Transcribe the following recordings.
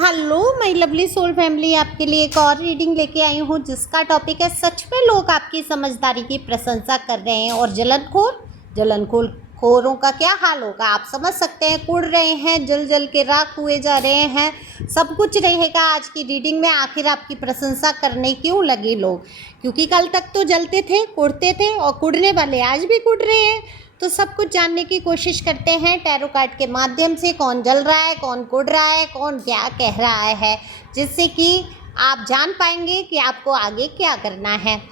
Hello my lovely soul family, आपके लिए एक और रीडिंग लेके आई हूँ जिसका टॉपिक है सच में लोग आपकी समझदारी की प्रशंसा कर रहे हैं और जलनखोरों का क्या हाल होगा आप समझ सकते हैं। कुड़ रहे हैं, जल जल के राख हुए जा रहे हैं। सब कुछ रहेगा आज की रीडिंग में। आखिर आपकी प्रशंसा करने क्यों लगे लोग? क्योंकि कल तक तो जलते थे, कुड़ते थे और कुड़ने वाले आज भी कुड़ रहे हैं। तो सब कुछ जानने की कोशिश करते हैं टैरो कार्ड के माध्यम से। कौन जल रहा है, कौन कुड़ रहा है, कौन क्या कह रहा है, जिससे कि आप जान पाएंगे कि आपको आगे क्या करना है।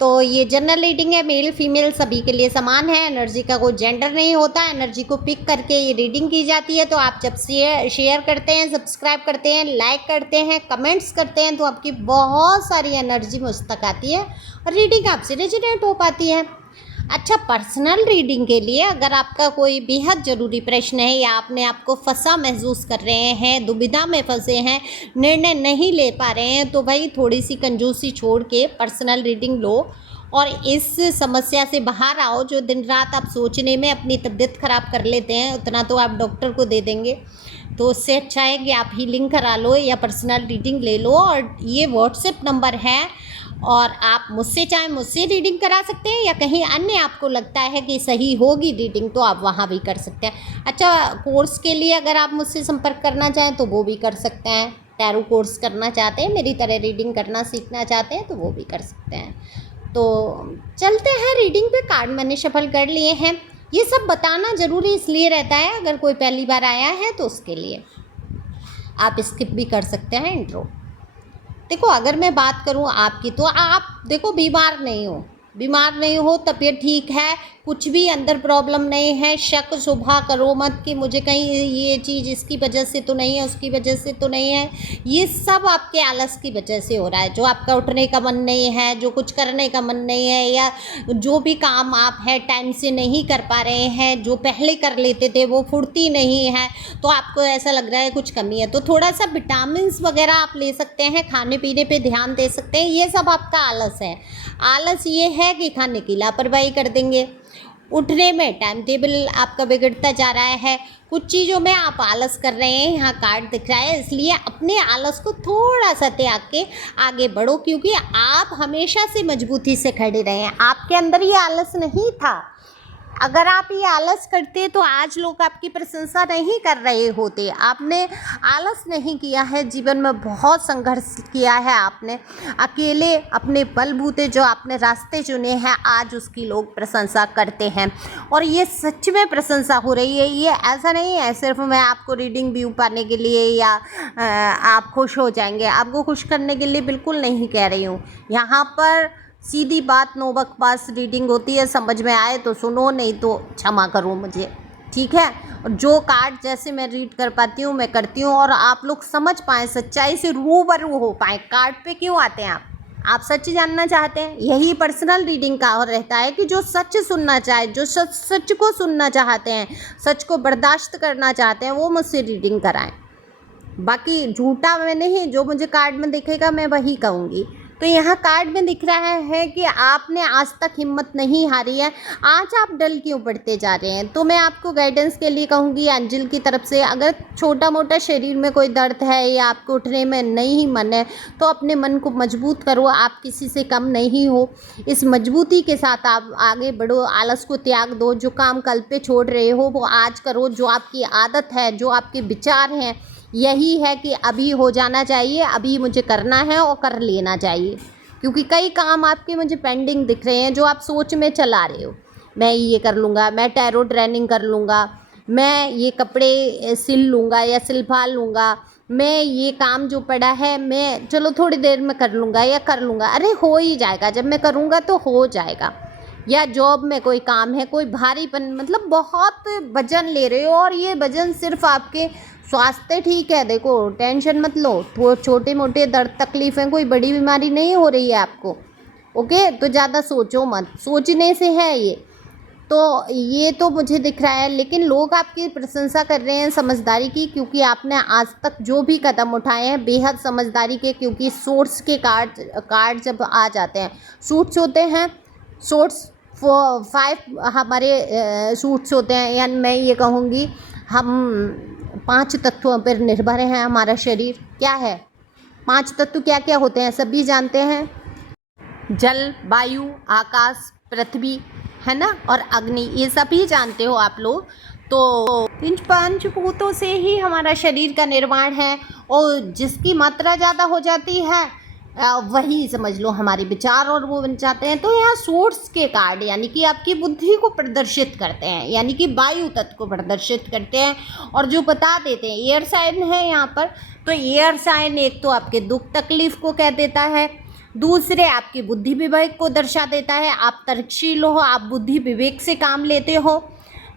तो ये जनरल रीडिंग है, मेल फीमेल सभी के लिए समान है। एनर्जी का कोई जेंडर नहीं होता। एनर्जी को पिक करके ये रीडिंग की जाती है। तो आप जब शेयर करते हैं, सब्सक्राइब करते हैं, लाइक करते हैं, कमेंट्स करते हैं, तो आपकी बहुत सारी एनर्जी मुझ तक आती है और रीडिंग आपसे रेजोनेट हो पाती है। अच्छा, पर्सनल रीडिंग के लिए अगर आपका कोई बेहद ज़रूरी प्रश्न है या आपने आपको फंसा महसूस कर रहे हैं, दुविधा में फंसे हैं, निर्णय नहीं ले पा रहे हैं, तो भाई थोड़ी सी कंजूसी छोड़ के पर्सनल रीडिंग लो और इस समस्या से बाहर आओ। जो दिन रात आप सोचने में अपनी तबीयत ख़राब कर लेते हैं, उतना तो आप डॉक्टर को दे देंगे। तो उससे अच्छा है कि आप हीलिंग करा लो या पर्सनल रीडिंग ले लो। और ये व्हाट्सएप नंबर है और आप मुझसे चाहे मुझसे रीडिंग करा सकते हैं या कहीं अन्य आपको लगता है कि सही होगी रीडिंग तो आप वहाँ भी कर सकते हैं। अच्छा, कोर्स के लिए अगर आप मुझसे संपर्क करना चाहें तो वो भी कर सकते हैं। टैरो कोर्स करना चाहते हैं, मेरी तरह रीडिंग करना सीखना चाहते हैं तो वो भी कर सकते हैं। तो चलते हैं रीडिंग पे। कार्ड मैंने शफल कर लिए हैं। ये सब बताना ज़रूरी इसलिए रहता है, अगर कोई पहली बार आया है तो उसके लिए आप स्किप भी कर सकते हैं इंट्रो। देखो, अगर मैं बात करूं आपकी, तो आप देखो बीमार नहीं हो, तबीयत ठीक है, कुछ भी अंदर प्रॉब्लम नहीं है। शक शुबा करो मत कि मुझे कहीं ये चीज़ इसकी वजह से तो नहीं है, उसकी वजह से तो नहीं है। ये सब आपके आलस की वजह से हो रहा है। जो आपका उठने का मन नहीं है, जो कुछ करने का मन नहीं है, या जो भी काम आप है टाइम से नहीं कर पा रहे हैं, जो पहले कर लेते थे वो फुर्ती नहीं है, तो आपको ऐसा लग रहा है कुछ कमी है। तो थोड़ा सा विटामिन्स वगैरह आप ले सकते हैं, खाने पीने पे ध्यान दे सकते हैं। ये सब आपका आलस है। आलस ये है कि खाने की लापरवाही कर देंगे, उठने में टाइम टेबल आपका बिगड़ता जा रहा है, कुछ चीज़ों में आप आलस कर रहे हैं। यहाँ कार्ड दिख रहा है, इसलिए अपने आलस को थोड़ा सा त्याग के आगे बढ़ो, क्योंकि आप हमेशा से मजबूती से खड़े रहे हैं। आपके अंदर ये आलस नहीं था। अगर आप ये आलस करते तो आज लोग आपकी प्रशंसा नहीं कर रहे होते। आपने आलस नहीं किया है, जीवन में बहुत संघर्ष किया है आपने, अकेले अपने बलबूते जो आपने रास्ते चुने हैं, आज उसकी लोग प्रशंसा करते हैं और ये सच में प्रशंसा हो रही है। ये ऐसा नहीं है सिर्फ मैं आपको रीडिंग व्यू पाने के लिए या आप खुश हो जाएंगे। आपको खुश करने के लिए बिल्कुल नहीं कह रही हूँ। यहाँ पर सीधी बात, नो बकवास रीडिंग होती है। समझ में आए तो सुनो, नहीं तो क्षमा करो मुझे, ठीक है। और जो कार्ड जैसे मैं रीड कर पाती हूँ मैं करती हूँ, और आप लोग समझ पाएँ, सच्चाई से रूबरू हो पाएँ। कार्ड पे क्यों आते हैं आप सच जानना चाहते हैं। यही पर्सनल रीडिंग का और रहता है कि जो सच सुनना चाहे, जो सच को सुनना चाहते हैं, सच को बर्दाश्त करना चाहते हैं, वो मुझसे रीडिंग कराएं। बाकी झूठा मैं नहीं, जो मुझे कार्ड में दिखेगा मैं वही कहूँगी। तो यहाँ कार्ड में दिख रहा है कि आपने आज तक हिम्मत नहीं हारी है। आज आप डल क्यों पड़ते जा रहे हैं? तो मैं आपको गाइडेंस के लिए कहूँगी एंजल की तरफ से, अगर छोटा मोटा शरीर में कोई दर्द है या आपको उठने में नहीं मन है, तो अपने मन को मजबूत करो। आप किसी से कम नहीं हो। इस मजबूती के साथ आप आगे बढ़ो, आलस को त्याग दो। जो काम कल पे छोड़ रहे हो वो आज करो। जो आपकी आदत है, जो आपके विचार हैं, यही है कि अभी हो जाना चाहिए, अभी मुझे करना है और कर लेना चाहिए। क्योंकि कई काम आपके मुझे पेंडिंग दिख रहे हैं जो आप सोच में चला रहे हो। मैं ये कर लूँगा, मैं टैरो ट्रेनिंग कर लूँगा, मैं ये कपड़े सिल लूँगा या सिलवा लूँगा, मैं ये काम जो पड़ा है मैं चलो थोड़ी देर में कर लूँगा या कर लूँगा। अरे हो ही जाएगा, जब मैं करूँगा तो हो जाएगा। या जॉब में कोई काम है, कोई भारीपन, मतलब बहुत वजन ले रहे हो और ये वजन सिर्फ आपके स्वास्थ्य ठीक है। देखो, टेंशन मत लो, तो छोटे मोटे दर्द तकलीफ़ें, कोई बड़ी बीमारी नहीं हो रही है आपको। ओके, तो ज़्यादा सोचो मत, सोचने से है ये। तो ये तो मुझे दिख रहा है, लेकिन लोग आपकी प्रशंसा कर रहे हैं समझदारी की, क्योंकि आपने आज तक जो भी कदम उठाए हैं बेहद समझदारी के। क्योंकि सोर्स के कार्ड जब आ जाते हैं, सूट्स होते हैं, सोर्स 5 हमारे सूट्स होते हैं, या मैं ये कहूँगी हम 5 तत्वों पर निर्भर है हमारा शरीर। क्या है 5 तत्व, क्या क्या होते हैं सभी जानते हैं। जल, वायु, आकाश, पृथ्वी, है ना, और अग्नि, ये सभी जानते हो आप लोग। तो इन पंचभूतों से ही हमारा शरीर का निर्माण है, और जिसकी मात्रा ज़्यादा हो जाती है वही समझ लो हमारे विचार और वो बन जाते हैं। तो यहाँ सोर्स के कार्ड यानी कि आपकी बुद्धि को प्रदर्शित करते हैं, यानी कि वायु तत्व को प्रदर्शित करते हैं, और जो बता देते हैं एयर साइन है यहाँ पर। तो एयर साइन एक तो आपके दुख तकलीफ को कह देता है, दूसरे आपकी बुद्धि विवेक को दर्शा देता है। आप तर्कशील हो, आप बुद्धि विवेक से काम लेते हो,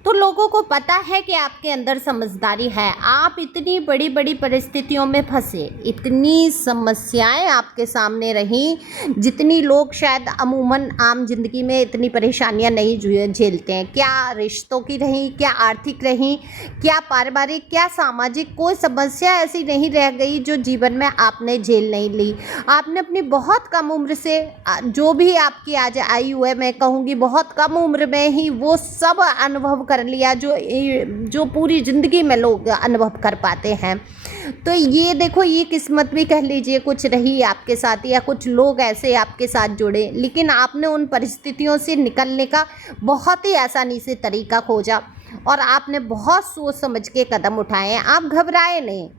तो लोगों को पता है कि आपके अंदर समझदारी है। आप इतनी बड़ी बड़ी परिस्थितियों में फंसे, इतनी समस्याएं आपके सामने रहीं जितनी लोग शायद अमूमन आम जिंदगी में इतनी परेशानियां नहीं झेलते हैं। क्या रिश्तों की रहीं, क्या आर्थिक रहीं, क्या पारिवारिक, क्या सामाजिक, कोई समस्या ऐसी नहीं रह गई जो जीवन में आपने झेल नहीं ली। आपने अपनी बहुत कम उम्र से, जो भी आपकी आज आयु है, मैं कहूँगी बहुत कम उम्र में ही वो सब अनुभव कर लिया जो पूरी ज़िंदगी में लोग अनुभव कर पाते हैं। तो ये देखो, ये किस्मत भी कह लीजिए कुछ रही आपके साथ, या कुछ लोग ऐसे आपके साथ जुड़े, लेकिन आपने उन परिस्थितियों से निकलने का बहुत ही आसानी से तरीका खोजा, और आपने बहुत सोच समझ के कदम उठाए। आप घबराए नहीं,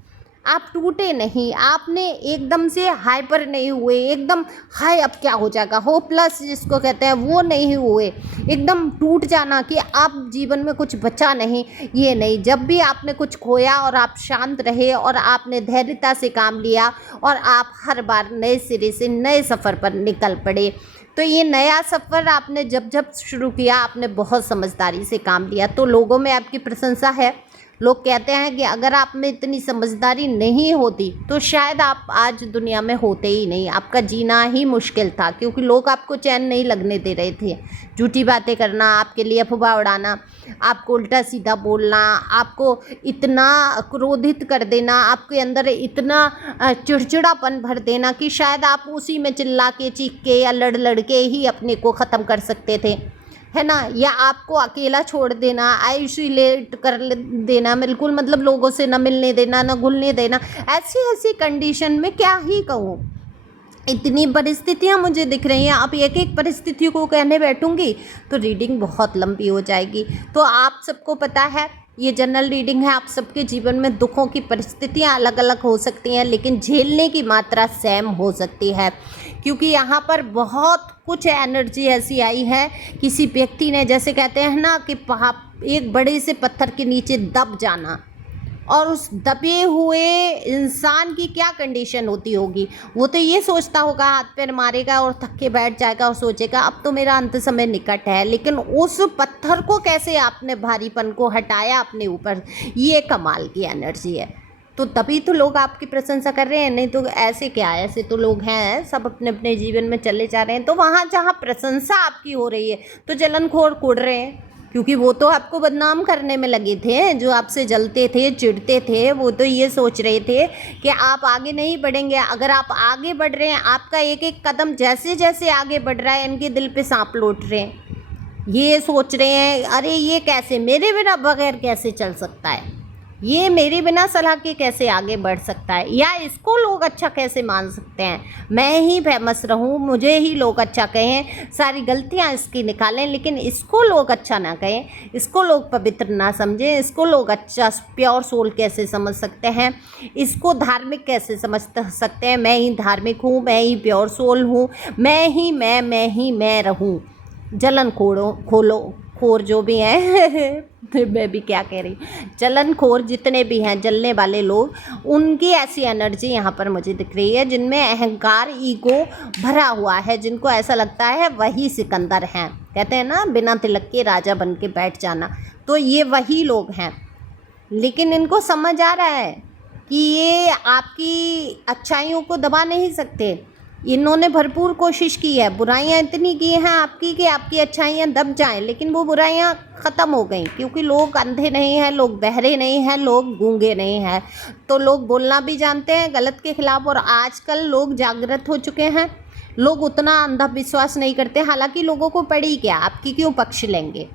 आप टूटे नहीं, आपने एकदम से हाइपर नहीं हुए, एकदम हाय अब क्या हो जाएगा, होपलेस जिसको कहते हैं वो नहीं हुए, एकदम टूट जाना कि आप जीवन में कुछ बचा नहीं, ये नहीं। जब भी आपने कुछ खोया और आप शांत रहे और आपने धैर्यता से काम लिया, और आप हर बार नए सिरे से नए सफ़र पर निकल पड़े। तो ये नया सफ़र आपने जब शुरू किया, आपने बहुत समझदारी से काम लिया, तो लोगों में आपकी प्रशंसा है। लोग कहते हैं कि अगर आप में इतनी समझदारी नहीं होती तो शायद आप आज दुनिया में होते ही नहीं, आपका जीना ही मुश्किल था, क्योंकि लोग आपको चैन नहीं लगने दे रहे थे। झूठी बातें करना, आपके लिए अफवाह उड़ाना, आपको उल्टा सीधा बोलना, आपको इतना क्रोधित कर देना, आपके अंदर इतना चिड़चिड़ापन भर देना कि शायद आप उसी में चिल्ला के, चीख के या लड़ के ही अपने को ख़त्म कर सकते थे, है ना। या आपको अकेला छोड़ देना, आइसोलेट कर देना, बिल्कुल मतलब लोगों से न मिलने देना, न घुलने देना। ऐसी कंडीशन में क्या ही कहूँ, इतनी परिस्थितियाँ मुझे दिख रही हैं। अब एक एक परिस्थिति को कहने बैठूंगी तो रीडिंग बहुत लंबी हो जाएगी। तो आप सबको पता है ये जनरल रीडिंग है। आप सबके जीवन में दुखों की परिस्थितियाँ अलग अलग हो सकती हैं, लेकिन झेलने की मात्रा सेम हो सकती है, क्योंकि यहाँ पर बहुत कुछ एनर्जी ऐसी आई है। किसी व्यक्ति ने, जैसे कहते हैं ना कि एक बड़े से पत्थर के नीचे दब जाना, और उस दबे हुए इंसान की क्या कंडीशन होती होगी। वो तो ये सोचता होगा, हाथ पैर मारेगा और थक के बैठ जाएगा और सोचेगा अब तो मेरा अंत समय निकट है। लेकिन उस पत्थर को कैसे आपने भारीपन को हटाया अपने ऊपर, ये कमाल की एनर्जी है। तो तभी तो लोग आपकी प्रशंसा कर रहे हैं, नहीं तो ऐसे क्या, ऐसे तो लोग हैं सब अपने अपने जीवन में चले जा रहे हैं। तो वहाँ जहाँ प्रशंसा आपकी हो रही है तो जलनखोर कूद रहे हैं, क्योंकि वो तो आपको बदनाम करने में लगे थे। जो आपसे जलते थे, चिढ़ते थे, वो तो ये सोच रहे थे कि आप आगे नहीं बढ़ेंगे। अगर आप आगे बढ़ रहे हैं, आपका एक एक कदम जैसे जैसे आगे बढ़ रहा है, इनके दिल पे सांप लौट रहे हैं। ये सोच रहे हैं अरे ये कैसे, मेरे बिना बगैर कैसे चल सकता है, ये मेरे बिना सलाह के कैसे आगे बढ़ सकता है, या इसको लोग अच्छा कैसे मान सकते हैं, मैं ही फेमस रहूं, मुझे ही लोग अच्छा कहें, सारी गलतियां इसकी निकालें, लेकिन इसको लोग अच्छा ना कहें, इसको लोग पवित्र ना समझें, इसको लोग अच्छा प्योर सोल कैसे समझ सकते हैं, इसको धार्मिक कैसे समझ सकते हैं। मैं ही धार्मिक हूँ, मैं ही प्योर सोल हूँ, मैं ही मैं रहूँ। जलन खोर जो भी हैं मैं भी क्या कह रही, जलन खोर जितने भी हैं, जलने वाले लोग, उनकी ऐसी एनर्जी यहाँ पर मुझे दिख रही है, जिनमें अहंकार, ईगो भरा हुआ है, जिनको ऐसा लगता है वही सिकंदर हैं। कहते हैं ना बिना तिलक के राजा बन के बैठ जाना, तो ये वही लोग हैं। लेकिन इनको समझ आ रहा है कि ये आपकी अच्छाइयों को दबा नहीं सकते। इन्होंने भरपूर कोशिश की है, बुराइयां इतनी की हैं आपकी कि आपकी अच्छाइयां दब जाएं, लेकिन वो बुराइयां ख़त्म हो गई, क्योंकि लोग अंधे नहीं हैं, लोग बहरे नहीं हैं, लोग गूंगे नहीं हैं। तो लोग बोलना भी जानते हैं गलत के ख़िलाफ़, और आजकल लोग जागृत हो चुके हैं। लोग उतना अंधविश्वास नहीं करते। हालांकि लोगों को पड़ी क्या, आपकी क्यों पक्ष लेंगे,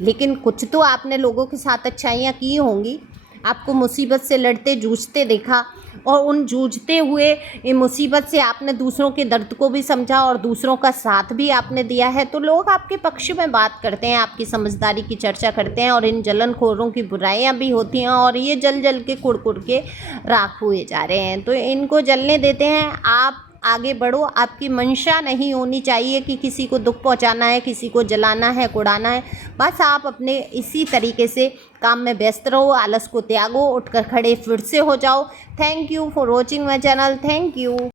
लेकिन कुछ तो आपने लोगों के साथ अच्छाइयाँ की होंगी। आपको मुसीबत से लड़ते जूझते देखा और उन जूझते हुए ये मुसीबत से आपने दूसरों के दर्द को भी समझा और दूसरों का साथ भी आपने दिया है, तो लोग आपके पक्ष में बात करते हैं, आपकी समझदारी की चर्चा करते हैं और इन जलनखोरों की बुराइयां भी होती हैं और ये जल जल के कुड़ कुड़ के राख हुए जा रहे हैं। तो इनको जलने देते हैं, आप आगे बढ़ो। आपकी मंशा नहीं होनी चाहिए कि किसी को दुख पहुंचाना है, किसी को जलाना है, कुड़ाना है। बस आप अपने इसी तरीके से काम में व्यस्त रहो, आलस को त्यागो, उठकर खड़े फिर से हो जाओ। Thank you for watching my channel. Thank you.